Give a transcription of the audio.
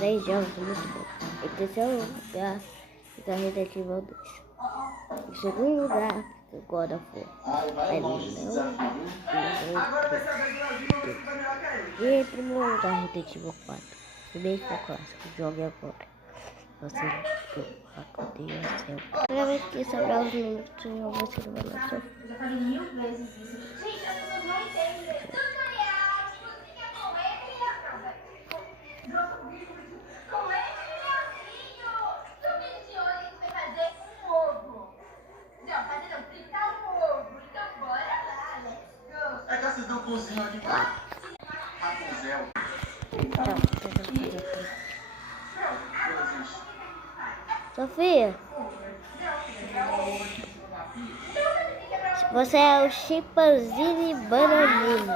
3 jogos, muito bom. Em terceiro lugar, fica Resident Evil 2. Em segundo lugar, fica God of War. Mas não, e em primeiro lugar, Resident Evil 4. Primeiro que é clássico, jogue agora. Você aconteceu. Toda vez que sobrar os minutos, eu vou ser uma nossa. Eu já falei 1000 vezes isso. Gente, as pessoas não entendem. Tutorial de cozinha com ele e a Sandra. Com ele e Leozinho. No vídeo de hoje a gente vai fazer um ovo. Não, fazer não, fritar um ovo. Então bora lá, let's go. É que vocês não cozinham aqui pra Rapunzel. Sofia, você é o chimpanzini bananinho.